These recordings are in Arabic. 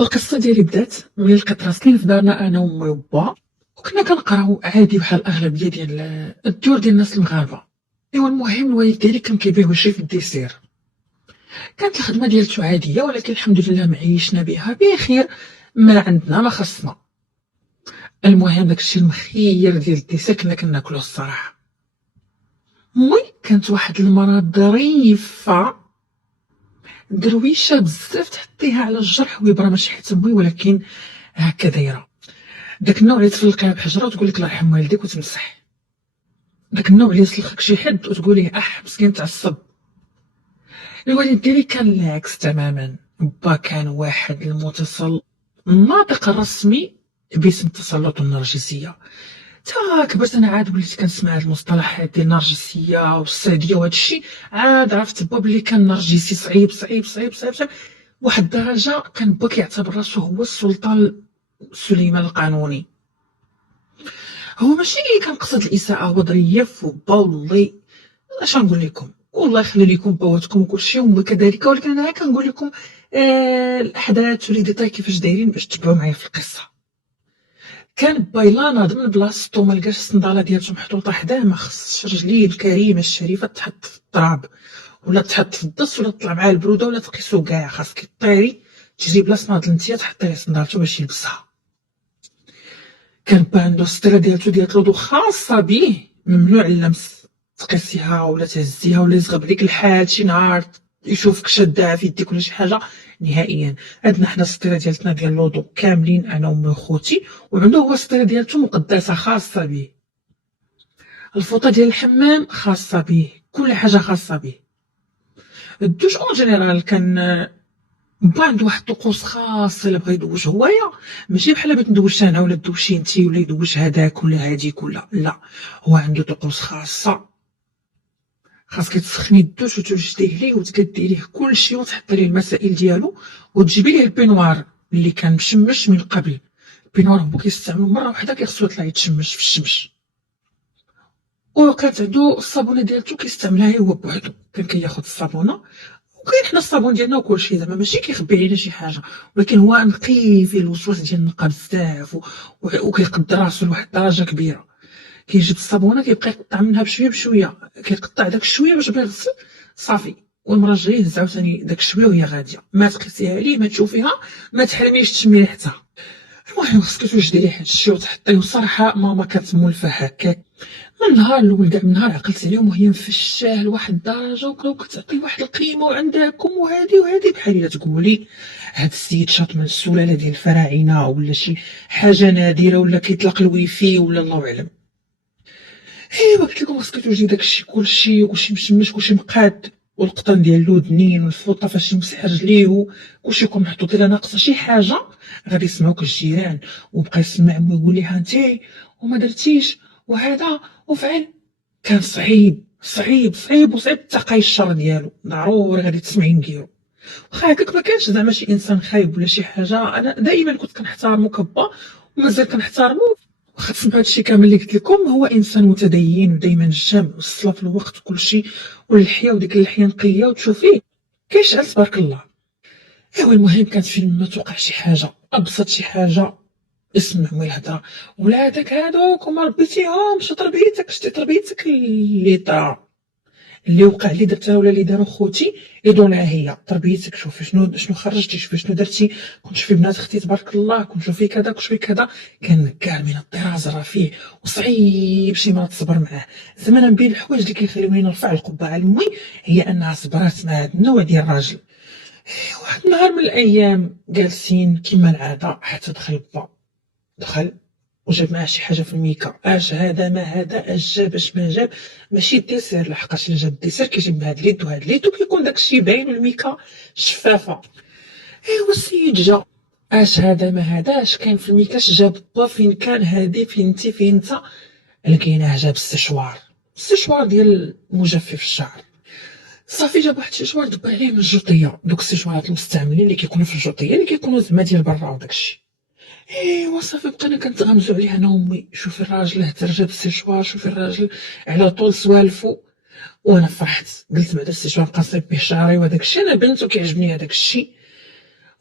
القصة ديالي بدات ملي لقيت راسي في دارنا أنا وأمي وبا، وكنا كنقراو عادي بحال الأغلبية ديال الديور ديال الناس المغاربة. إوا المهم الوالد ديالي كان كيبيع شي في الديسير. كانت الخدمة ديالته عادية ولكن الحمد لله معيشنا بها بخير، ما عندنا ما خصنا. المهم داكشي المخير ديال الديسير كنا كناكلوه الصراحة. أمي كانت واحد المرا ظريفة درويشة بزاف، تحطيها على الجرح ويبرا، ماشي حيت أمي ولكن هكا دايرة. داك النوع اللي تفلقيها بحجره وتقول لك الله يرحم والديك وتمسح. داك النوع اللي يسلخك شي حد وتقول ليه مسكين تعصب. الوالد ديالي كان العكس تماما. با كان واحد المتصل الناطق الرسمي باسم التسلط النرجسيه. تا كبرت انا عاد وليت كنسمع هاد المصطلحات ديال النرجسيه والساديه وهذا الشيء، عاد عرفت با بلي كان نرجسي صعيب صعيب صعيب صعيب صعيب. واحد الدرجه كان با كيعتبر راسو هو السلطان سليمان القانوني. هو ماشي كنقصد الاساءه، هو ظريف وبا والله اش نقول لكم، والله يخلي لكم بواتكم وكلشي وما كذلك، ولكن انا كنقول لكم الاحداث ولي ديتاي كيفاش دايرين باش تتبعوا معايا في القصه. كان بايلا ناض من بلاصتو، ما لقاش الصنداله ديالته محطوطه حداه، ما خصش رجليه الكريمه الشريفه تحط في التراب ولا تحط في الدس ولا تطلع معاه البروده ولا تقيسو كاع، خاصك طيري تجري بلاصه ناض انت تحطي صندالته باش يلبسها. كان با عنده السطيره ديال الوضو خاصه بيه، ممنوع اللمس، تقيسيها ولا تهزيها ولا يزغب ليك الحال شي نهار يشوفك شادها في يديك ولا شي حاجه نهائيا. عندنا حنا السطيره ديالتنا ديال الوضو كاملين انا وامي وخوتي، وعنده هو السطيره ديالته مقدسه خاصه بيه، الفوطه ديال الحمام خاصه بيه، كل حاجه خاصه بيه. الدوش اون جينيرال كان با عنده واحد الطقوس خاصه الا بغا يدوش هوايا، ماشي بحال بغيت ندوش انا ولا دوشي انتي ولا يدوش هذاك ولا هاديك ولا لا، هو عنده طقوس خاصه. خاصك تسخني الدوش وتوجديه ليه وتقدي ليه كلشي وتحطي ليه المسائل ديالو وتجيبي ليه البينوار اللي كان مشمش من قبل. البينوار هو كيستعملو مره واحده كيخصو يطلع يتشمش في الشمس. وكانت عنده الصابونه ديالته كيستعملها هو بوحدو، كان كياخد الصابونه، وكاين حنا الصابون ديالنا وكلشي زعما ماشي كيخبي علينا شي حاجه، ولكن هو نقي فيه الوسواس ديال النقا بزاف وكيقدر راسو لواحد الدرجه كبيره. كيجيب الصابونه كيبقى يقطع منها بشويه بشويه، كيقطع داك الشويه باش بغا يغسل صافي، والمره الجايه يهز عاوتاني داك الشويه وهي غاديه، ما تقيسيها ليه ما تشوفيها ما تحرميش تشمي ريحتها. المهم خصك توجدي ليه هاد الشيء وتحطيه. والصراحه ماما كانت مولفه هكاك من النهار الاول كاع، من نهار عقلت عليهم وهي مفشاه لواحد الدرجه وكتعطي واحد القيمه وعندكم وهادي بحال الا تقولي هاد السيد شاط من السلاله ديال الفراعنه ولا شي حاجه نادره ولا كيطلق الويفي ولا الله اعلم. ايوا قلت لكم خصك توجدي داكشي كلشي مشمش كلشي مقاد، والقطن ديال الودنين والفوطه فاش يمسح رجليه كلشي يكون محطوط. الا ناقصه شي حاجه غادي يسمعوك الجيران وبقى يسمع مو يقول لها انتي وما درتيش وهذا وفعل. كان صعيب صعيب صعيب وصعيب التقاي الشر ديالو، ضروري غادي تسمعي نديرو. واخا هكاك ما كانش زعما شي انسان خايب ولا شي حاجه، انا دائما كنت كنحتارمو كبا ومازال كنحتارمو. واخا تسمع هادشي كامل اللي قلت لكم، هو انسان متدين ودائما الجامع والصلاه في الوقت وكلشي، واللحيه وديك اللحيه نقيه وتشوفيه كيشعل تبارك الله. ايوا المهم كانت فين ما توقع شي حاجه ابسط شي حاجه اسمع مول الهضره، ولادك هادوك وما ربيتيهمش تربيتك شتي تربيتك اللي طرا اللي وقع لي درت انا ولا اللي دارو خوتي يدور لها هي تربيتك. شوفي شنو خرجتي، شوفي شنو درتي، كنت شوفي بنات اختي تبارك الله، كنت شوفي كذا كنت شوفي كذا. كان نكال من الطراز رفيع وصعيب شي مرة تصبر معاه. زعما انا من بين الحوايج اللي كيخليوني نرفع القبعه لامي هي انها صبرات مع هذا النوع ديال الراجل. واحد النهار من الايام جالسين كما العاده حتى دخل با، دخل وجاب معاه شي حاجه في الميكا. هذا ما هذا جاب ما جاب، ماشي الديسير لحقاش الا جاب الديسير كيجيب هاد اليد وهاد اليد وكيكون داكشي باين والميكا شفافه. ايوا السيد جا هذا ما هذا كاين في الميكاش، جاب با فين كان هادي فين انت لقيناه جاب السشوار ديال مجفف الشعر. صافي جاب واحد السشوار دبر عليه من الجوطيه، دوك السشوارات المستعملين اللي كيكونوا في الجوطيه اللي كيكونوا زعما ديال برا وداكشي. ايوا صافي بقينا كنتغمزو عليه انا وامي، شوفي الراجل هتر جاب السيشوار، شوفي الراجل على طول سوالفو. وانا فرحت قلت بعدا السيشوار بقى صايب به شعري وداك الشيء، انا بنت وكيعجبني هذاك الشيء.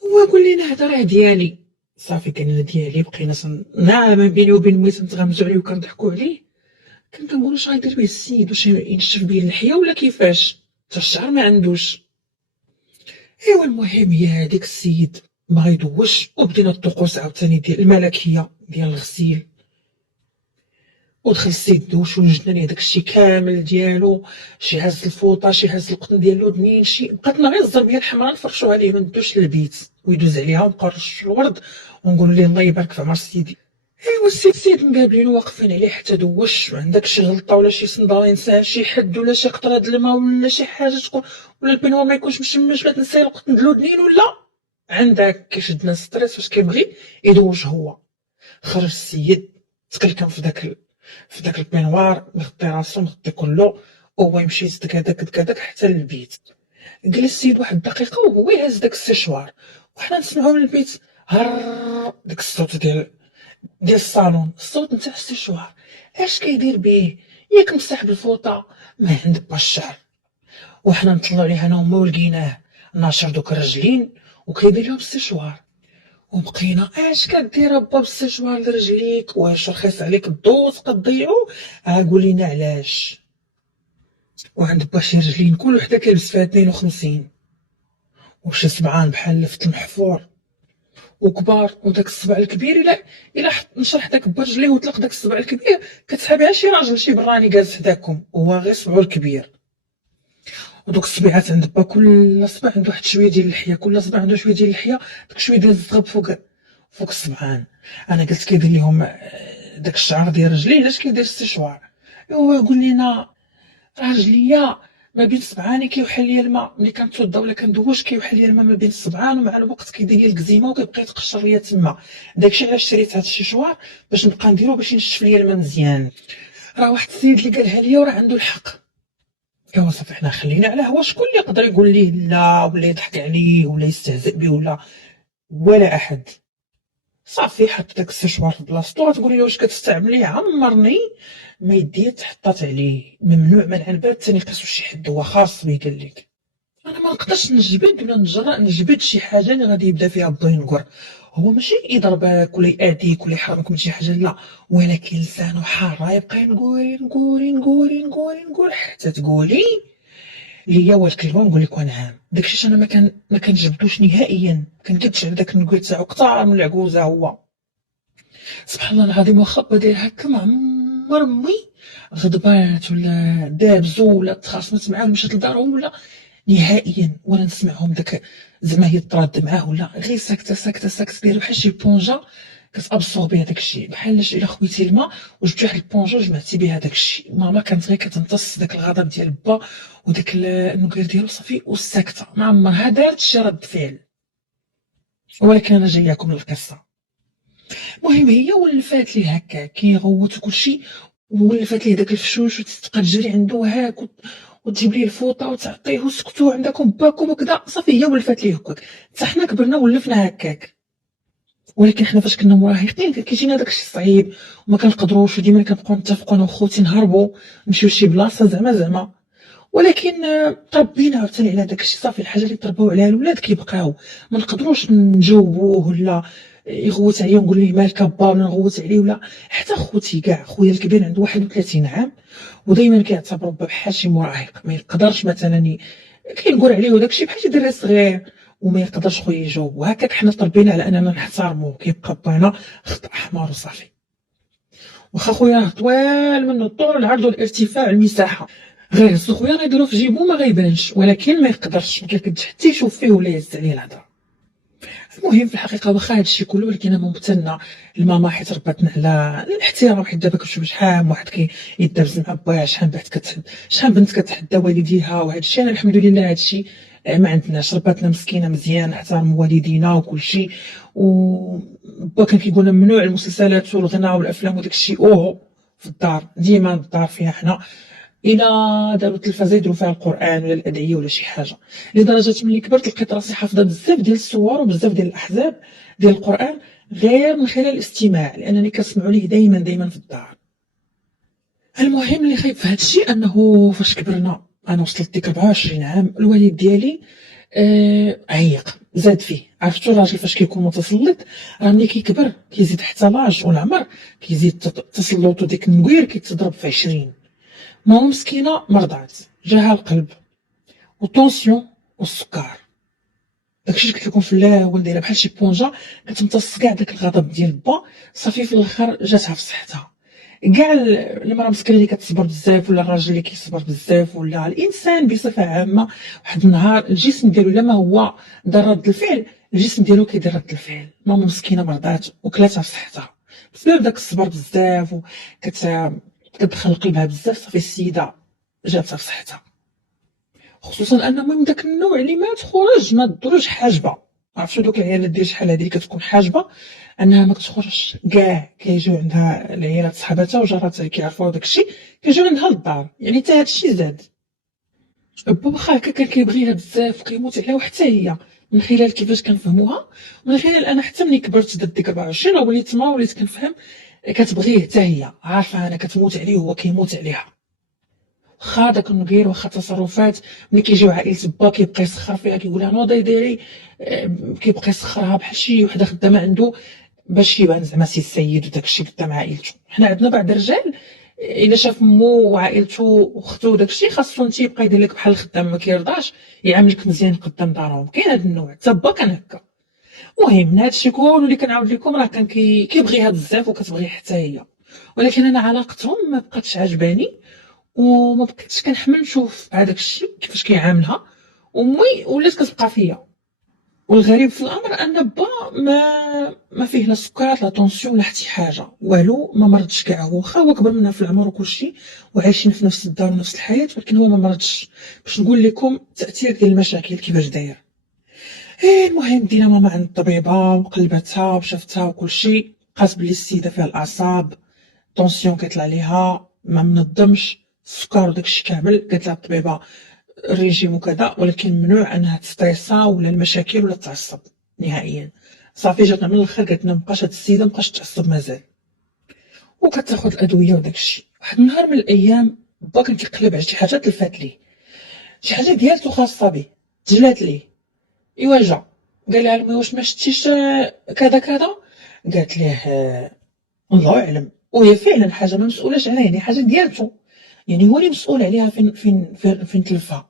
هو قول لينا هذا راه ديالي. صافي قال لنا ديالي، بقينا ما بيني وبين مويت نتغمزوا عليه وكنضحكوا عليه. كنقول واش غيدير به السيد، واش ينشف به اللحيه ولا كيفاش، حتى الشعر ما عندوش. ايوا المهم هي هذيك السيد ما غيدوش، وبدينا الطقوس عاوتاني ديال الملكيه ديال الغسيل. ودخل السيد دوش وجدنا ليه داكشي كامل ديالو، شي هز الفوطه، شي هز القطن ديال الودنين، شي بقاتنا غير الزربيه الحمراء نفرشوا عليه ما ندوش للبيت، ويدوز عليها ونبقاو نرشوا الورد ونقولوا ليه الله يبارك في عمر سيدي. ايوا السيد مقابلين واقفين عليه حتى دوش، وعندك شي غلطه ولا شي صنداره ينساها شي حد ولا شي قطره د الماء ولا شي حاجه تكون، ولا البنوار ما يكونش مشمش ولا تنساي القطن د الودنين، ولا عندك كيشدنا ستريس فاش كيبغي يدوش هو. خرج السيد تكلكم في داك البنوار، مغطي راسو مغطي كله، وهو يمشي يزدك هداك حتى للبيت. جلس السيد واحد الدقيقه وهو يهز داك السيشوار، وحنا نسمعو من البيت هر داك الصوت ديال الصالون، الصوت نتاع السيشوار. اش كيدير بيه؟ ياك مسح بالفوطه ما عند با الشعر. وحنا نطلعو عليه انا وما ولقيناه ناشر دوك الرجلين وكيدير لهم السيشوار. وبقينا اش كدير با بالسيشوار لرجليك، واش رخيص عليك الدوز كتضيعو؟ قول لينا علاش. وعند با شي رجلين كل وحده كيلبس فيها 52، وشي سبعان بحال لفت المحفور وكبار، وداك الصبع الكبير الا نشرح داك برجليه وطلق داك الصبع الكبير كتسحبيها شي راجل شي براني جالس حداكم وهو غير صبعو الكبير. ودوك الصبيعات عند با كل صبع عنده واحد شويه ديال اللحيه، كل صبع عنده شويه ديال اللحيه، داك شويه ديال الزغب فوق الصبعان. انا قلت كيدير لهم داك الشعر ديال رجليه علاش كيدير السيشوار؟ هو يقول لنا رجليا ما بين صبعاني كيوحل ليا الماء، ملي كنتوضا ولا كندوش كيوحل ليا الماء ما بين الصبعان، ومع الوقت كيدير لي الكزيمه وكيبقى يتقشر ليا تما. داكشي علاش شريت هاد الشيشوار باش نبقى نديرو باش ينشف ليا الماء مزيان. راه واحد السيد اللي قالها ليا وراه عنده الحق. ايوا صافي حنا خلينا عليه، هو شكون اللي يقدر يقول ليه لا ولا يضحك عليه ولا يستهزئ به ولا احد. صافي حط داك السيشوار في بلاصتو. غتقولي لي واش كتستعمليه؟ عمرني ما يدي تحطات عليه، ممنوع منع الباب تنقصو شي حد، هو خاص بيه قال لك. انا ما نقدرش نجبد ولا نجرأ نجبد شي حاجه اللي غادي يبدا فيها بدا ينقر. هو ماشي يضربك ولا يأذيك ولا يحرمك من شي حاجه، لا، ولكن لسانو حار يبقى نقول حتى تقولي ليا هو الكلمه ونقول لك وانا عام. داكشي انا ما كنجبدوش نهائيا، ما كنكدش على داك النقول تاعو كثار من العكوزه. هو سبحان الله العظيم واخا با داير هكا ما عمر امي غضبات ولا دابزو ولا تخاصمت معاه مشات لدارهم ولا نهائيا، ولا نسمعهم داك زعما هي تراد معاه ولا غير ساكته ساكته ساكته، دايره بحال شي بونجا كتابسوربي هذاك الشيء، بحال الا خويتي الماء وجبتي واحد البونجا وجمعتي بها هذاك الشيء. ماما كانت غير كتمتص داك الغضب ديال با وداك النكير ديالو صافي وساكته، ما عمرها دارت شي رد فعل. ولكن انا جاياكم للقصه. المهم هي ولفات ليه هكا كيغوت وكلشي، ولفات ليه داك الفشوش وتبقى تجري عنده هاك وتجيب ليه الفوطه وتعطيه وسكتوا عندكم باكم وكذا. صافي هي ولفات ليه هكاك، حتى حنا كبرنا ولفنا هكاك. ولكن حنا فاش كنا مراهقين كان كيجينا داكشي صعيب وما كنقدروش، وديما كنبقاو نتفقوا انا وخوتي نهربوا نمشيو لشي بلاصه زعما. ولكن تربينا عاوتاني على داكشي. صافي الحاجه اللي ترباو عليها الولاد كيبقاو، ما نقدروش نجاوبوه ولا يغوت عليه ونقول ليه مالك با ولا نغوت عليه. ولا حتى خوتي كاع، خويا الكبير عنده 31 عام ودائما كيعتبروا بحال شي مراهق، ما يقدرش مثلا كينقر عليه وداكشي بحال شي دري صغير وما يقدرش خويا يجاوبو. هكاك حنا تربينا على اننا نحترمو، كيبقى بانا خط احمر وصافي. واخا خويا راه طوال منه الطول العرض والارتفاع المساحه، غير هزو خويا غيديرو في جيبو ما غيبانش، ولكن ما يقدرش ما كيقدش حتى يشوف فيه ولا يهز عليه الهضره. المهم في الحقيقه واخا هادشي كله، ولكن انا ممتنه لماما حيت رباتنا على الاحترام. حيت دابا كنشوف شحال واحد كيدابز مع باه، شحال بنت كتحدى والديها، وهادشي انا الحمد لله هادشي ما عندناش. رباتنا مسكينه مزيان، احترم والدينا وكل شيء. وبا كان كيقول لنا ممنوع المسلسلات والغناء والافلام وداك الشيء اوه في الدار، ديما الدار فيها حنا الى داروا التلفازه يديروا فيها القران ولا الادعيه ولا شي حاجه. لدرجه ملي كبرت لقيت راسي حافظه بزاف ديال السور وبزاف ديال الاحزاب ديال القران غير من خلال الاستماع، لانني كنسمعوا ليه دائما في الدار. المهم اللي خايب في هذا الشيء انه فاش كبرنا، انا وصلت ديك 24 عام، الوالد ديالي عيق زاد فيه. عرفتو الراجل فاش كيكون متسلط راه ملي كيكبر كيزيد حتى لاج والعمر كيزيد تسلطو، ديك النقير كيتضرب في 20. ما هو مسكينه مرضات جاها القلب والطونسيون والسكر. داكشي اللي قلت لكم في الاول دايره بحال شي بونجا كتمتص كاع داك الغضب ديال با، صافي في الاخر جاتها في صحتها. كاع المراه مسكينه اللي كتصبر بزاف ولا الراجل اللي كيصبر بزاف ولا الانسان بصفه عامه، واحد النهار الجسم ديالو الا ما هو دار رد الفعل الجسم ديالو كيدير رد الفعل. ماما مسكينه مرضات وكلاتها في صحتها بسبب داك الصبر بزاف كتدخل قلبها بزاف، صافي السيده جاتها في صحتها. خصوصا ان المهم داك النوع اللي ما تخرج ما تدرج حاجبه. عرفتوا دوك العيالات ديال شحال هادي كتكون حاجبه انها ما كتخرجش كاع، كيجيو عندها العيالات صحاباتها وجاراتها كيعرفوا داك الشيء كيجيو عندها للدار، يعني حتى هادشي زاد. با واخا هكا كان كيبغيها بزاف وكيموت عليها، وحتى هي من خلال كيفاش كنفهموها ومن خلال انا حتى ملي كبرت دات ديك 24 وليت تما وليت كنفهم كتبغيه حتى هي، عارفه انا كتموت عليه وهو كيموت عليها. واخا داك النقير واخا تصرفات ملي كيجيو عائلة با كيبقى يسخر فيها كيقول لها نوضي ديري، كيبقى يسخرها بحال شي وحده خدامه عنده باش يبان زعما سي السيد وداك الشيء قدام عائلته. حنا عندنا بعض الرجال الا شاف مو وعائلته وختو وداك الشيء خاصو انت يبقى يدير لك بحال الخدام، ما كيرضاش يعاملك مزيان قدام دارهم. كاين هذا النوع حتى با كان هكا. المهم من هادشي كله اللي كنعاود لكم راه كان كيبغيها بزاف وكتبغيه حتى هي، ولكن انا علاقتهم ما بقاتش عجباني وما بقيتش كنحمل نشوف هذاك الشيء كيفاش كيعاملها، ومي ولات كتبقى فيا. والغريب في الامر ان با ما فيه لا سكرات لا طونسيون لا حتى حاجه والو، ما مرضش كاع. هو واخا هو كبر منها في العمر وكل شيء وعايشين في نفس الدار ونفس الحياه، ولكن هو ما مرضش. باش نقول لكم التاثير ديال المشاكل كيفاش داير. المهم دينا ماما عند الطبيبه وقلبتها وشافتها وكل شيء، قاس بلي السيده فيها الاعصاب، طونسيون كيطلع ليها، ما منظمش، السكر وداكشي كامل. قالت لها الطبيبه الريجيم وكذا، ولكن ممنوع انها تستريسا ولا المشاكل ولا تعصب نهائيا. صافي جاتنا من الاخر قالت لنا مابقاش هاد السيده مابقاش تعصب مازال، وكتاخذ الادويه وداكشي. واحد النهار من الايام با كان كيقلب على شي حاجه تلفات ليه، شي حاجه ديالته خاصه به تجلات ليه. ايوا جا قال لها المي واش ما شتيش كذا كذا؟ قالت ليه الله اعلم. وهي فعلا حاجه ما مسؤولاش عليها، يعني حاجه ديالته، يعني هو اللي مسؤول عليها فين تلفها.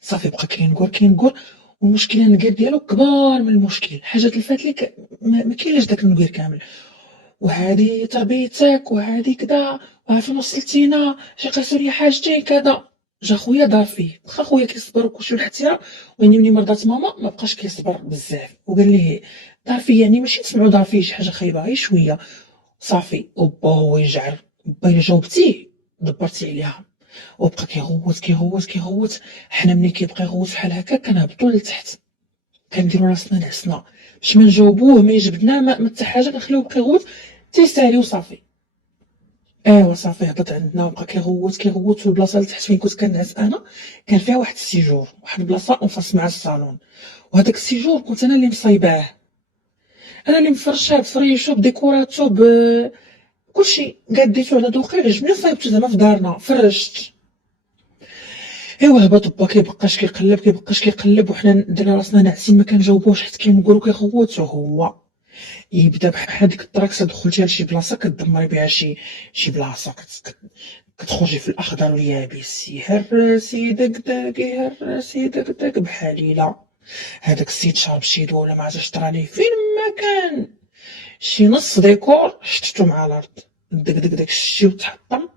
صافي بقى كينقر والمشكله النقير ديالو كبار من المشكل. حاجه تلفات لك ما كاينلاش داك النقير كامل، وهذه تربيتك وهذه كذا وفين وصلتينا شي قاسوا لي حاجتي كذا. جا خويا دار فيه، واخا خويا كيصبر وكلشي والاحترام، واني ملي مرضات ماما ما بقاش كيصبر بزاف وقال ليه دار فيه، يعني ماشي تسمعوا دار فيه شي حاجه خايبه غير شويه. صافي وبا هو يجعر. با الا جاوبتيه دبرتي عليها، وبقى كيغوت. حنا ملي كيبقى يغوت بحال هكا كنهبطوا لتحت كنديروا راسنا نعسنا باش ما نجاوبوه ما يجبدنا ما حتى حاجه، كنخليوه يبقى يغوت تيسالي وصافي. ايوا صافي هبط عندنا وبقى كيغوت في البلاصه اللي تحت فين كنت كنعس انا. كان فيها واحد السيجور، واحد البلاصه اونفاس مع الصالون، وهذاك السيجور كنت انا اللي مصايباه، انا اللي مفرشاه بفريشو بديكوراتو كلشي قاديتو على ذوقي عجبني وصايبتو زعما في دارنا فرشت. ايوا هبط با كيبقاش كيقلب وحنا درنا راسنا ناعسين ما كنجاوبوش حتى كنقولو كيغوت. وهو يبدا بحال ديك الطراكسه دخلتيها لشي بلاصه كتدمري بها شي بلاصه كتخرجي في الاخضر واليابس، يهرسي دك يهرسي دك بحاليله. هذاك السيد شرب شي دواء ولا ما عرفتش طرا ليه فين ما كان شي نص ديكور شتتو مع الارض دك الشي وتحطم،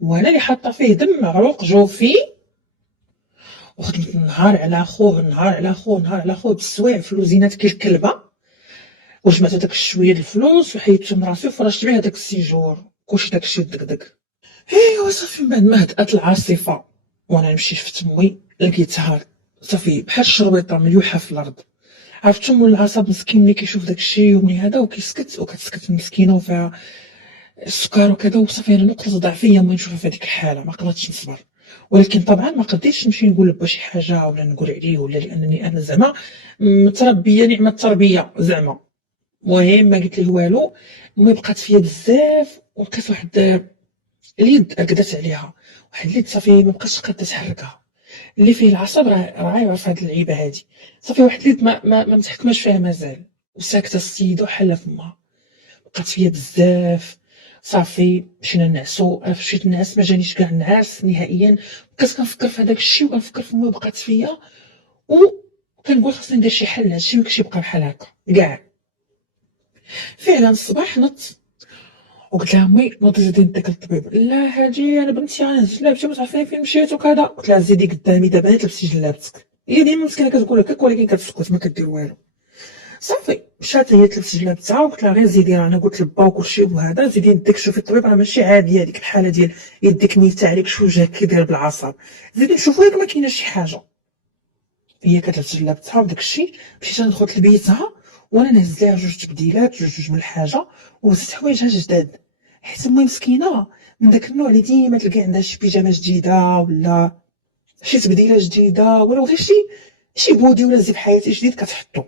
وانا اللي حاطه فيه دم مغروق جوفي. وخدمت نهار على خوه بالسوايع في لوزينات كي الكلبه، وجمعت هذاك شويه الفلوس وحيدتو من راسي وفرشت به هذاك السيجور كلشي داكشي دك. ايوا صافي من بعد ما هدات العاصفه وانا نمشي شفت امي لقيتها صافي بحال الشرويطه مليوحه في الارض. عرفتو مول العصب مسكين ملي كيشوف داكشي وملي هذا وكيسكت وكتسكت مسكينه وفيها السكر وكذا. وصافي انا نقطه ضعفيه ملي نشوفها في هذيك الحاله ما قدرتش نصبر، ولكن طبعا ما قديتش نمشي نقول لبا شي حاجه ولا نقول عليه ولا لانني انا زعما متربيه نعمه التربيه زعما. المهم ما قلت ليه والو. المهم بقات فيا بزاف ولقيت واحد اليد رقدت عليها، واحد اليد صافي ما بقاش قادره تحركها. اللي فيه العصب راه يعرف هاد اللعيبه هادي. صافي واحد اليد ما متحكماش فيها مازال، وساكته السيده وحاله فمها. بقات فيا بزاف. صافي مشينا نعسو، انا مشيت نعس ما جانيش كاع النعاس نهائيا. بقيت كنفكر في هذاك الشيء وكنفكر في امي بقات فيا، وكنقول خاصني ندير شي حل لهادشي، ميمكنش يبقى بحال هكا كاع. فعلا الصباح نضت وقلت لها امي نوضي زيدي نديك للطبيب. لا هادي انا بنتي غنهز جلابتي وتعرفيني فين مشيت وكذا. قلت لها زيدي قدامي دابا تلبسي جلابتك. هي ديما مسكينه كتقول هكاك ولكن كتسكت ما كدير والو. صافي مشات هي تلبس جلابتها وقلت لها غير زيدي، انا قلت لبا وكلشي وهذا زيدي نديك شوفي الطبيب راه ماشي عاديه هذيك الحاله ديال يديك ميته عليك شي وجهك كيدير بالعصب، زيدي نشوفوا ياك ما كايناش شي حاجه. هي كتلبس جلابتها وداك الشيء. مشيت دخلت لبيتها وانا نهز ليها جوج تبديلات جوج من الحاجه وهزت حوايجها جداد. حيت امي مسكينه من داك النوع اللي ديما تلقى عندها شي بيجامه جديده ولا شي تبديله جديده ولا غير شي بودي ولا زي بحياتي جديد كتحطو،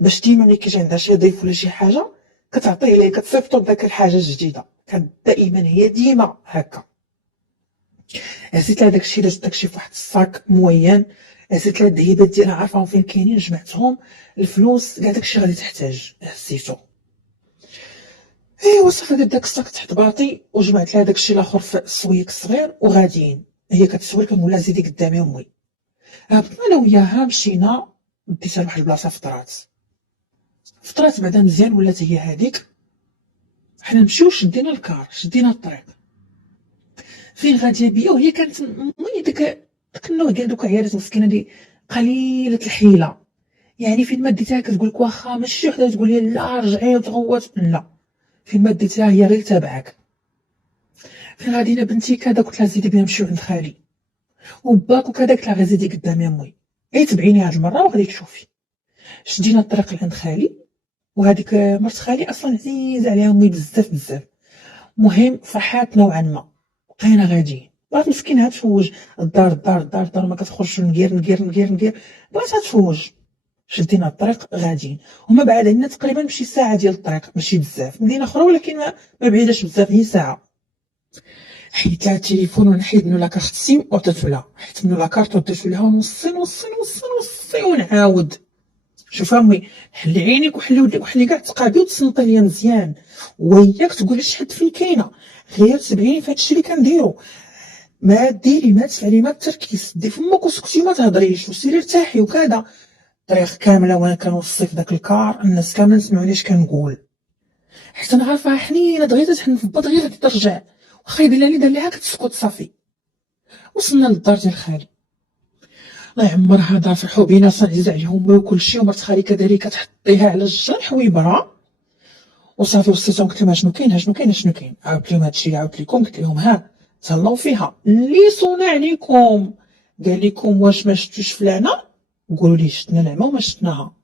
باش ديما ملي كيجي عندها شي ضيف ولا شي حاجه كتعطيه ليه كتصيفطو بداك الحاجه الجديده. كانت دائما هي ديما هكا. هزيت لها داكشي درت داكشي فواحد الصاك موين، هزيت لها الذهيبات ديالها عارفاهم فين كاينين جمعتهم، الفلوس كاع داكشي غادي تحتاج هزيتو. ايوا صافي درت داك الصاك تحت باطي وجمعت لها داكشي الاخر في السويك الصغير وغاديين. هي كتسول كنقول لها زيدي قدامي امي. هبطنا انا وياها مشينا، ديتها لواحد البلاصه فطرات بعدا مزيان ولات هي هذيك. حنا نمشيو شدينا الكار شدينا الطريق فين غاديه بيا، وهي كانت المهم داك النوع ديال دوك عيالات مسكينه اللي قليله الحيله. يعني فين ما ديتها كتقول لك واخا ماشي شي وحده تقول لي لا رجعي وتغوت، لا فين ما ديتها هي غير تابعك. فين غادينا بنتي كذا، قلت لها زيدي بينا نمشيو عند خالي وباك وكذا. قلت لها غير زيدي قدامي امي غير تبعيني هاد المره وغادي تشوفي. شدينا الطريق لعند خالي، وهذيك مرت خالي اصلا عزيزه عليها امي بزاف بزاف. مهم فرحات نوعا ما. بقينا غاديين بغات مسكينها تفوج الدار ما كتخرجش، نقير بغاتها تفوج. شدينا الطريق غاديين وما بعد عندنا تقريبا بشي ساعه ديال الطريق، ماشي بزاف، مدينه اخرى ولكن ما بعيداش بزاف، هي ساعه. حيدت لها التليفون ونحيد منو لاكارت السيم وعطيتو لها، حيت منو لاكارت وديتو لها ونوصي ونعاود. شوف امي حلي عينيك وحلي وديك وحلي كاع التقابي وتصنتي ليا مزيان، وياك تقولي شحال فين كاينه، غير تبعيني في هادشي اللي كنديرو، ما ديري ما تفعلي ما التركيز، دي فمك وسكتي ما تهضريش وسيري ارتاحي وكذا. الطريق كامله وانا كنوصي في داك الكار، الناس كاملين سمعوني اش كنقول، حيت انا عارفه حنينه دغيا تحن في البط غير غادي ترجع، واخا يدير لها اللي دار ليها كتسكت. صافي وصلنا للدار ديال خالي، الله يعمرها دار فرحوا بينا عزيز عليهم وكلشي، ومرت خالي كذلك تحطيها على الجرح ويبرا. وصافي وصيتهم قلت لهم شنو كاين عاودت لهم هادشي اللي عاودت لكم، قلت لهم ها تهلاو فيها اللي صونع عليكم قال لكم واش ما شفتوش فلانه، قولوا لي شفنا نعمه وما شفناها،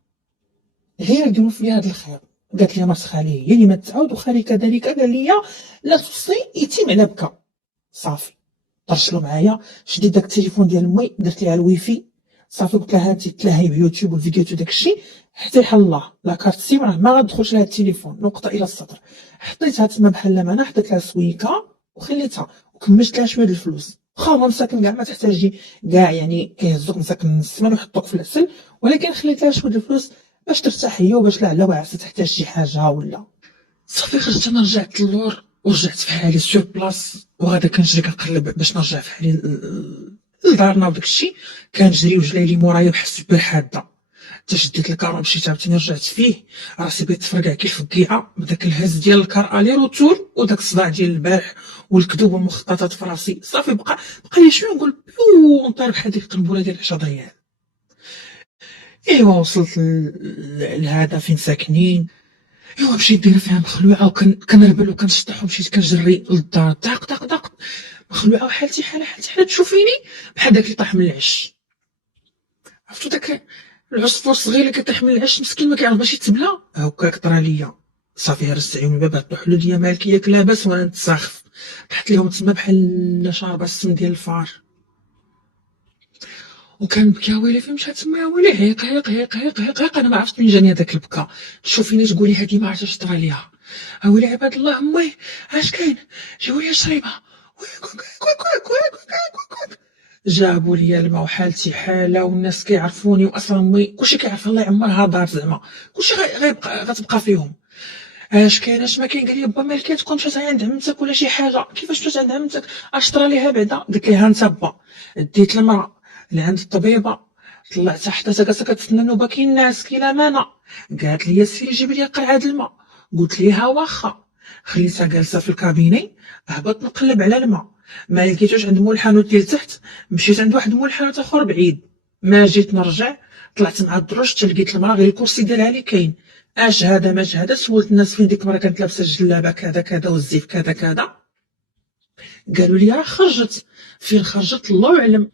غير ديروا فيا هذا الخير. قالت لي مرت خالي هي اللي ما تعاود، وخالي كذلك قال لي لا توصي يتيم على بكى. صافي طرشلو معايا، شديت داك التليفون ديال امي درت ليها الويفي. صافي قلت لها هانتي تلاهي بيوتيوب والفيديوهات وداك الشيء حتى يحل الله لا كارت سيم راه ما غادخلش لها التليفون، نقطه الى السطر. حطيتها تما بحال ما انا حطيت لها سويكه وخليتها وكملت لها شويه الفلوس. واخا هما مساكن كاع ما تحتاجي كاع، يعني كيهزوك مساكن من السمن ويحطوك في العسل، ولكن خليت لها شويه الفلوس باش ترتاح هي وباش لعل وعسى تحتاج شي حاجه ولا. صافي خرجت انا رجعت للور ورجعت في حالي سور بلاص، وغادا كنجري كنقلب باش نرجع في حالي لدارنا وداك الشيء. كنجري وجلايلي مورايا بحال السبير حاده، حتى شديت الكار ومشيت عاوتاني رجعت فيه. راسي بغيت تفرقع كيف الفقيعه بداك الهز ديال الكار الي روتور وداك الصداع ديال البارح والكذوب والمخططات في راسي. صافي بقى لي شويه نقول بيو نطير بحال ديك القنبله ديال 10 ضيال. ايوا وصلت لهذا فين ساكنين. ايوا مشيت دايره فيها مخلوعه وكنربل وكنشطح ومشيت كنجري للدار دق مخلوعه وحالتي حالة تشوفيني بحال داك اللي طاح من العش. عرفتو داك العصفور الصغير اللي كيطيح من العش مسكين ما كيعرف باش يتبلى، هكاك طرا ليا. صافي هرست عيوني الباب طاحوا ليا مالك ياك لاباس وانا نتساخف، طحت ليهم تما بحال شاربه السم ديال الفار. وكنبكي ويلي فين مشات تما يا ويلي عيق انا ما عرفت منين جاني هذاك البكا. تشوفيني تقولي هادي ما عرفتش اش طرا ليها. ويلي عباد الله امي اش كاين جيبوا لي شريبه. جابوا لي الماء وحالتي حاله والناس كيعرفوني واصلا امي كلشي كيعرف الله يعمرها دار زعما كلشي غيبقى غتبقى فيهم. اش كاين اش ما كاين؟ قال لي با مالك تكون مشات عند عمتك ولا شي حاجه. كيفاش مشات عند عمتك؟ اش طرا ليها بعدا؟ قلت لها انت با ديت المراه اللي عند الطبيبه طلعتها حتى جالسه كتسنى النوبه كاين الناس كاينه مانا. قالت لي سيري جيب لي قرعه الماء. قلت ليها واخا. خليتها جالسه في الكابيني. هبط نقلب على الماء ما لقيتوش عند مول الحانوت ديال تحت. مشيت عند واحد مول الحانوت اخر بعيد. ما جيت نرجع طلعت مع الدروج حتى لقيت المراه غير الكرسي ديالها اللي كاين. اش هذا ماش هذا؟ سولت الناس فين ديك المراه كانت لابسه الجلابه كذا كذا والزيف كذا كذا. قالوا لي راه خرجت. فين خرجت الله اعلم.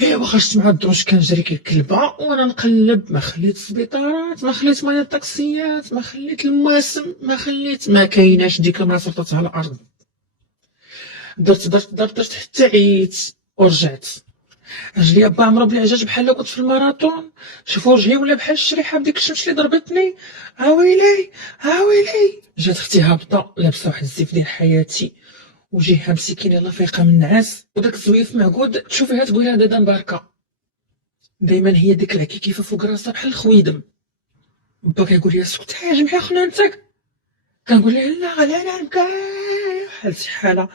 ايوا خرجت مع الدروج كنجري كالكلبه وانا نقلب. ما خليت السبيطارات ما خليت مايا الطاكسيات ما خليت المواسم ما خليت ما كايناش. ديك المراه صرتها على الارض. درت حتى عييت ورجعت. رجلي با عمرو بلا عجاج بحال كنت في الماراثون. شوفوا وجهي ولا بحال الشريحه بديك الشمس اللي ضربتني. اويلي اويلي. جات اختي هابطه لابسه واحد الزيف ديال حياتي وجهها مسكين يلاه فايقه من النعاس وداك الزويف معقود تشوفيها تقولها دادا مباركه. دايما هي ديك العكيكيفه فوق راسها بحال الخويدم. با كيقول لي اسكت حاجه بحال خنانتك. كنقول لها لا غلا انا نبكي حالتي حاله.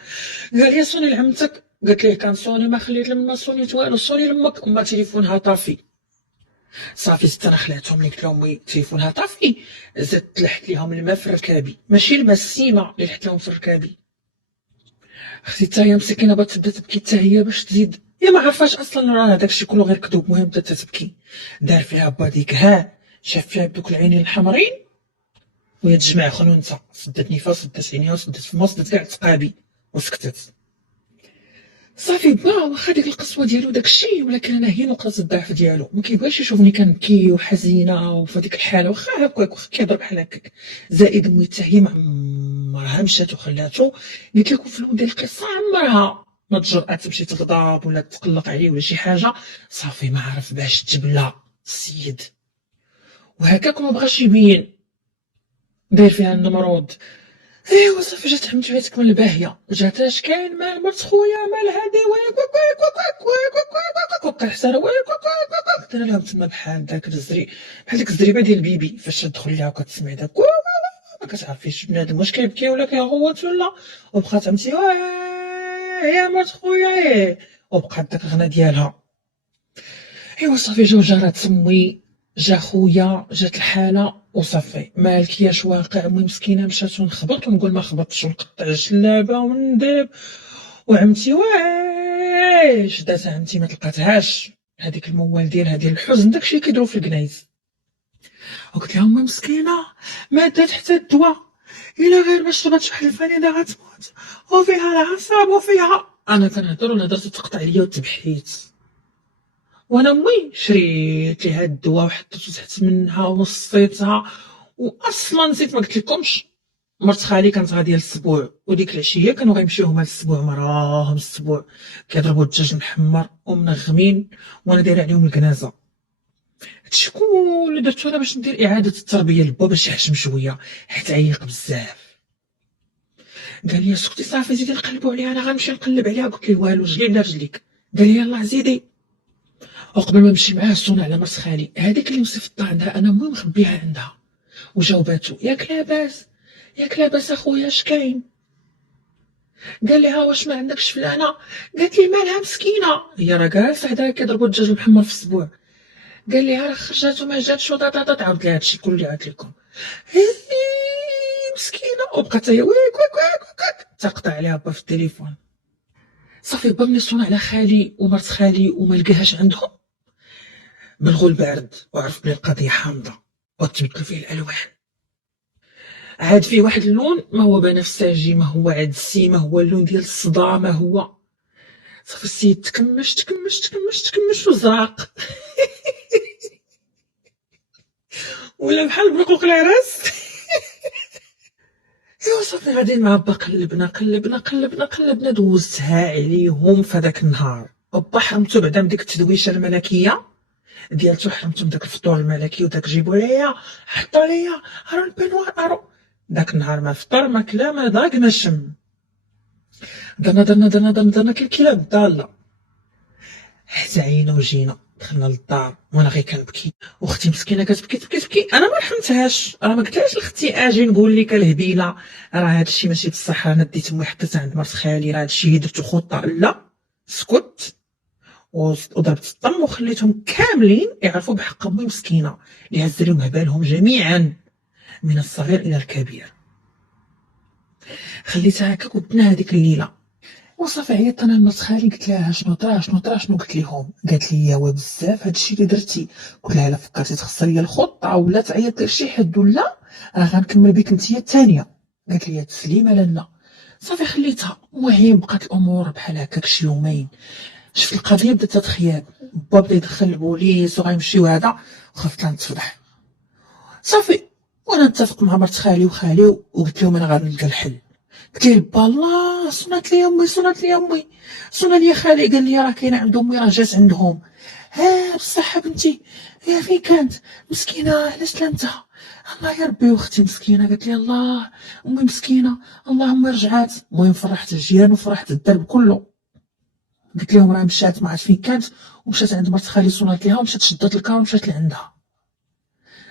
قال لي صوني لعمتك. قالت ليه كنصوني ما خليت لما صونيت والو. صوني لامك. اما تليفونها طافي. صافي زدت انا خلعتهم لي قلت لهم وي تليفونها طافي. زدت لحت ليهم الماء في ركابي ماشي الماء السيمه اللي لحت لهم في ركابي. اختي حتى هي مسكينه بغات تبدا تبكي حتى هي باش تزيد. هي ما عرفاش اصلا راه هذاك الشيء كله غير كذوب. المهم بدات تبكي. دار فيها با ديك ها شاف فيها بدوك العينين الحمرين وهي تجمع خنونتها. سدت نفاس سدت عينيها وسدت فمها وسدت كاع تقابي وسكتت. صافي با واخا ديك القسوه ديالو داكشي ولكن انا هي نقطه الضعف ديالو. ما كيبغيش يشوفني كنبكي وحزينه وفي ديك الحاله واخا هكاك واخا كيهضر بحال هكاك. زائد امي حتى هي ما عمرها مشات وخلاتو. قلت لكم في الاول ديال القصه عمرها ما تجرأت تمشي تغضب ولا تقلق عليه ولا شي حاجه. صافي ما عرف باش تبلى السيد وهكاك ما بغاش يبين. داير فيها النمرود. ايوا صافي جات عمتي عيتك من الباهيه. جات اش كاين مال مرت خويا مال هادي ويك وكا حتى ويك دار لهم تما بحال داك الزري بحال ديك الزريبه ديال البيبي فاش تدخل ليها وكتسمع داك ما كتعرفيش بنادم واش كيبكي ولا كيغوت ولا. وبقات عمتي يا مرت خويا وبقات داك الغنى ديالها. ايوا صافي جاو جارات تمي جا خويا جات الحاله وصافي ما لكياش واقع. امي مسكينه مشات ونخبط ونقول ما خبطتش ونقطع الجلابه وندب. وعمتي واش دات عمتي ما تلقاتهاش. هذيك الموال ديالها ديال الحزن داكشي كيديروا في الكنايس. وقلت لها امي مسكينه ما دات حتى الدواء الا غير ما شربت شحال الفانيله غتموت وفيها العصاب وفيها. انا كنهضر ولا هضرت تقطع عليا وتبحيت. وانا امي شريت ليها الدواء وحطيتو تحت منها وصيتها. واصلا نسيت ما قلت لكمش مرت خالي كانت غاديه للسبوع وديك العشيه كانوا غيمشيو هما للسبوع مراهم السبوع كيضربوا الدجاج محمر ومنغمين وانا دايره عليهم الكنازه. هادشي كله درتو انا باش ندير اعاده التربيه لبا باش يحشم شويه حيت عيق بزاف. قال لي سكتي صافي زيدي نقلبوا عليها انا غنمشي نقلب عليها. قلت ليه والو رجلي ولا رجليك؟ قال لي يلاه زيدي. وقبل ما نمشي معاه صون على مرت خالي هذيك اللي مصيفطها عندها انا مو مخبيها عندها. وجاوباتو ياك لاباس ياك لاباس اخويا اش كاين؟ قال لي ها واش ما عندكش فلانه؟ قالت لي مالها مسكينه هي راه جالسه حدايا كيضربوا الدجاج المحمر في السبوع. قال لي راه خرجات وما جاتش وطاطا. عاود لي هادشي كله اللي عاودت لكم. مسكينه وبقات هي ويك ويك ويك تقطع عليها با في التليفون. صافي با ملي صون على خالي ومرت خالي وما لقاهاش عندهم بلغوا البارد وعرف بلي القضيه حامضه وتبدلوا فيه الالوان. عاد فيه واحد اللون ما هو بنفسجي ما هو عدسي ما هو اللون ديال الصدى ما هو. صافي السيد تكمش وزراق ولا بحال برقوق العراس. ايوا صافي غاديين مع با قلبنا دوزتها عليهم في هذاك النهار. با حرمتو بعدا من ديك التدويشه الملكيه ديالتو حرمتو من داك الفطور الملكي وداك جيبوا ليا حطوا ليا ارو البنوار ارو. داك النهار ما فطر ما كلا ما ضاق ما شم. درنا كالكلاب الضاله. حتى عينا وجينا دخلنا للدار وانا غير كنبكي، واختي مسكينه كتبكي تبكي تبكي. انا ما رحمتهاش، راه ما قلتلهاش لختي اجي نقول لك الهبيله راه هادشي ماشي بصح، انا ديت امي حطيتها عند مرت خالي، راه هادشي اللي درتو خطه. لا، سكت وضربت الطم وخليتهم كاملين يعرفوا بحق امي مسكينه اللي هز لهم هبالهم جميعا من الصغير الى الكبير. خليتها هكاك وبنا هذيك الليله وصافي. عيطت انا لمرت خالي قلت لها شنو طرا شنو طرا شنو قلت لهم. قالت لي يا بزاف هادشي اللي درتي. قلت لها الا فكرتي تخسري لي الخطه ولا تعيط لشي حد ولا راه غنكمل بك انت الثانيه. قالت لي تسليمه لالا. صافي خليتها. المهم بقات الامور بحال هكاك شي يومين، شفت القضيه بدات تتخياب، با بدا يدخل البوليس وغيمشيو هذا، وخفت لا نتفضح. صافي وانا نتفق مع مرت خالي وخالي وقلت لهم انا غادي نلقى الحل. قلت ليه با الله صونات لي امي صونات لي امي صونا لي خالي قال لي راه كاينه عند امي راه جات عندهم. ها بصح بنتي يا فين كانت مسكينه على سلامتها. الله يا ربي واختي مسكينه. قالت لي الله امي مسكينه اللهم رجعات. المهم فرحت الجيران وفرحت الدرب كله. قلت لهم راه مشات ما عرفت فين كانت ومشات عند مرت خالي صونات ليها ومشات شدات الكار ومشات لعندها.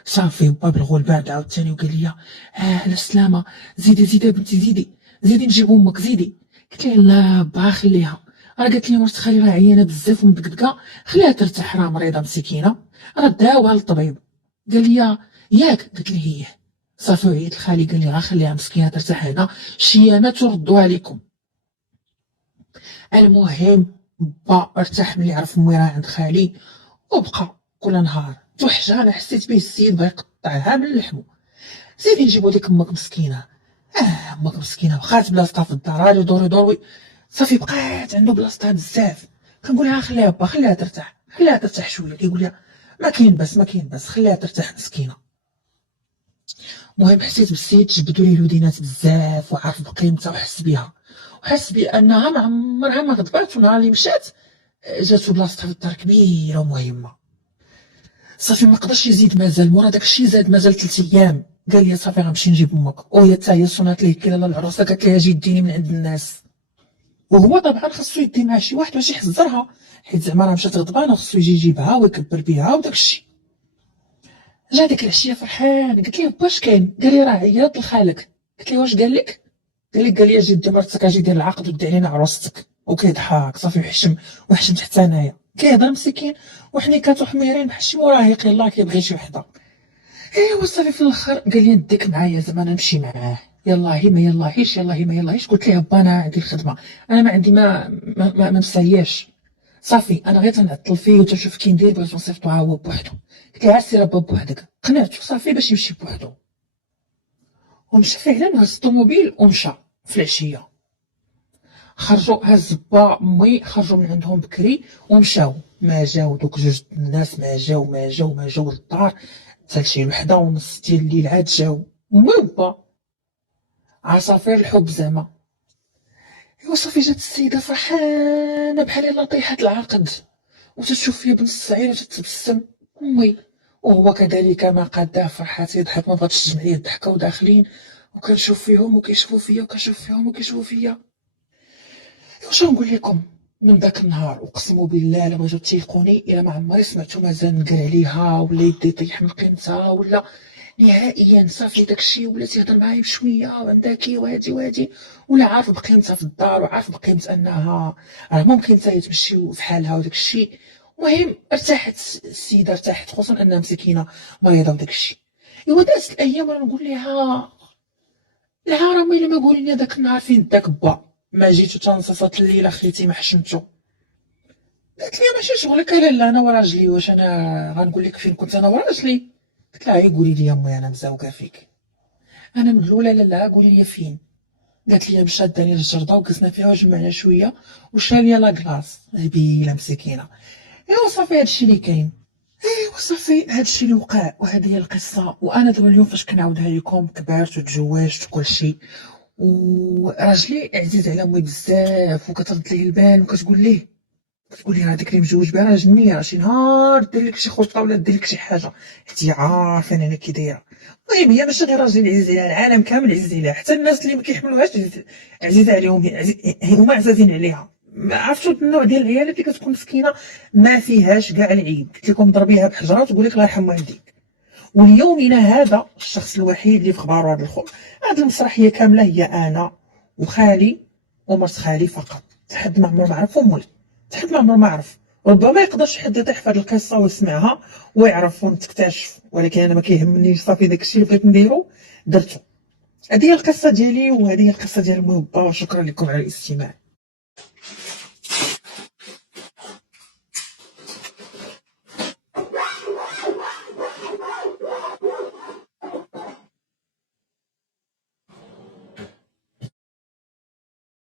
صافي با بالغول بعد عاوتاني وقال لي على السلامه زيدي زيدي بنتي زيدي زيدي نجيب امك زيدي. قلت لها لا با خليها، راه قالت لي مرت خالي راه عيانه بزاف ومدقدقه خليها ترتاح راه مريضه مسكينه راه داوها للطبيب. قال لي ياك قلت ليه هيه. صافي عيط لخالي قال لي خليها مسكينه ترتاح هنا شيانات وردوها لكم. المهم با ارتاح ملي عرف امي راه عند خالي وبقى كل نهار توحشه. انا حسيت به السيد بغا يقطعها من لحمو. زيدي نجيبو لك امك مسكينه. امك مسكينه بقات بلاصتها في الدار هادي دوري دوري. صافي بقات عنده بلاصتها بزاف. كنقول لها خليها با خليها ترتاح خليها ترتاح شويه. كيقول لي ما كاين بس ما كاين بس خليها ترتاح مسكينه. المهم حسيت بالسيد جبدو ليه الودينات بزاف وعرف بقيمتها وحس بها وحس بانها ما عمرها ما غضبات. ونهار اللي مشات جاتو بلاصتها في الدار كبيره ومهمه. صافي ما قدرش يزيد مازال مورا داكشي زاد مازال 3 ايام. قال لي صافي غنمشي نجيب امك. وهي حتى هي صونات ليه كي لاله العروسه قالت لها اجي ديني من عند الناس. وهو طبعا خاصو يدي مع شي واحد باش يحذرها حيت زعما راه مشات غضبانه خاصو يجي يجيبها ويكبر بها وداكشي. جا ديك العشيه فرحان. قلت ليه باش كاين؟ قال لي راه عيط لخالك. قلت ليه واش قال لك؟ قال لي اجي دي مرتك اجي دير العقد ودي علينا عروستك. وكيضحك صافي وحشمت حتى انايا كيهضر مسكين وحنيكات وحميرين بحال شي مراهق يلاه كيبغي شي وحده. ايوا صافي في الاخر قال لي نديك معايا زعما نمشي معاه. يلاه ما يلاهيش يلاه ما يلاهيش. قلت ليه با انا عندي الخدمه انا ما عندي ما مسالياش. صافي انا غير تنعطل فيه وتنشوف كي ندير بغيت نصيفطو هو بوحدو. قلت ليه عرفتي راه با بوحدك. قنعتو صافي باش يمشي بوحدو. ومشى فعلا هز الطوموبيل ومشى في العشيه. خرجوا هز با امي خرجوا من عندهم بكري ومشاو. ما جاو دوك جوج الناس ما جاو للدار حتى لشي 1:30 ديال الليل عاد جاو امي وبا. عصافير الحب زعما. ايوا صافي جات السيده فرحانه بحال يلا طيحت العقد وتتشوف فيا بنص السعير وتتبسم امي. وهو كذلك ما قاداه فرحات يضحك ما بغاتش تجمع ليه الضحكه وداخلين وكنشوف فيهم وكيشوفوا فيا وكنشوف فيهم وكيشوفوا فيا. واش نقول لكم من ذاك النهار اقسم بالله الا بغيتو تيقوني الا ما عمري سمعتو مازال نقرا عليها ولا يدي يطيح من قيمتها ولا نهائيا. صافي داكشي ولا تيهضر معايا بشويه وعنداكي وهادي ولا عارف بقيمتها في الدار وعارف بقيمه انها راه ممكن حتى تمشي في حالها وداكشي. المهم ارتاحت السيده ارتاحت خصوصا انها مسكينه مريضه وداكشي. ايوا دازت الايام وانا نقول لها العارمه الا ما قولي لي داك النهار فين داك با ما جيتو تنصفات الليله خليتي ما حشمتو. قالت لي ماشي شغلك لا انا وراجلي واش انا غنقول لك فين كنت انا وراجلي. قلت لها قولي لي امي انا مزوقه فيك. انا من الاولى لا قولي لي فين. قالت لي مشات داني للجرده وقسنا فيها وجمعنا شويه وشرا لي لاكلاص هبيله مسكينه. ايوا صافي هادشي اللي كاين. ايوا صافي هادشي اللي وقع وهذه هي القصه. وانا دابا اليوم فاش كنعاودها لكم كبرت وتزوجت وكلشي وراجلي عزيز على امي بزاف وكترد ليه البال وكتقول ليه راه داك اللي مجوج بها راه جنيه راه شي نهار دير لك شي خطه ولا دير لك شي حاجه حيت هي عارفه انا كي دايره. المهم هي ماشي غير راجل عزيز عليها العالم كامل عزيز عليها حتى الناس اللي ما كيحملوهاش عزيزه عليهم هما عزازين عليها عرفتوا النوع ديال العيالات اللي كتكون مسكينه ما فيهاش كاع العيب، قلت لكم ضربيها بحجره وتقول لك الله يرحم والديك. وليومنا هذا الشخص الوحيد اللي في خبارو هذا الخوف، هذه المسرحيه كامله هي انا وخالي ومرت خالي فقط. حد ما عمره ما عرف امي، حد ما عمره ما عرف. ربما يقدرش حد يطيح في هذه القصه ويسمعها ويعرف ونكتشف، ولكن انا ما كيهمنيش، صافي داكشي اللي بغيت نديرو درتو. هذه هي القصه ديالي وهذه هي القصه ديال الموبا، وشكرا لكم على الاستماع.